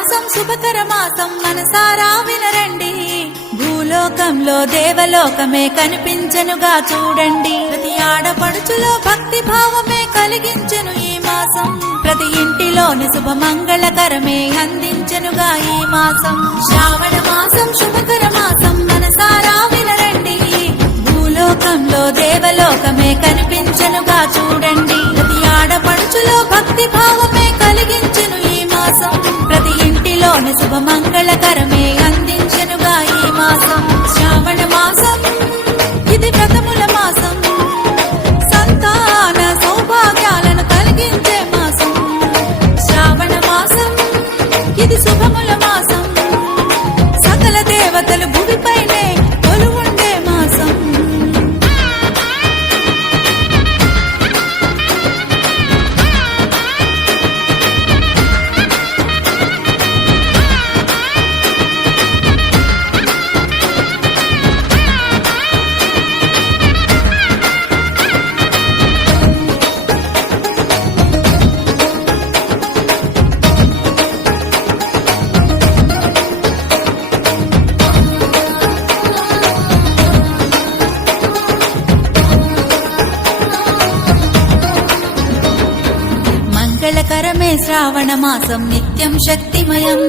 మాసం శుభకర మాసం మనసారా వినరండి. భూలోకంలో దేవలోకమే కనిపించెనుగా చూడండి. ప్రతి ఆడపడుచులో భక్తి భావమే కలిగించెను ఈ మాసం. ప్రతి ఇంటిలోని శుభమంగళకరమే అందించెనుగా ఈ మాసం. శ్రావణ మాసం శుభకర మాసం మనసారా వినరండి. భూలోకంలో దేవలోకమే కనిపించెనుగా చూడండి. ప్రతి ఆడపడుచులో భక్తి భావమే కలిగించెను ఈ మాసం. ప్రతి ఇంటిలోని శుభమంగళకరమే అందించెనుగా ఈ మాసం. శ్రావణ మాసం ఇది వ్రతముల మాసం. సంతాన సౌభాగ్యాలను కలిగించే మాసం. శ్రావణ మాసం ఇది శుభముల మాసం. సకల దేవతలు భూమిపైనే కొలువుండే మాసం. మంగళకరమే శ్రావణ మాసం నిత్యం శక్తిమయం.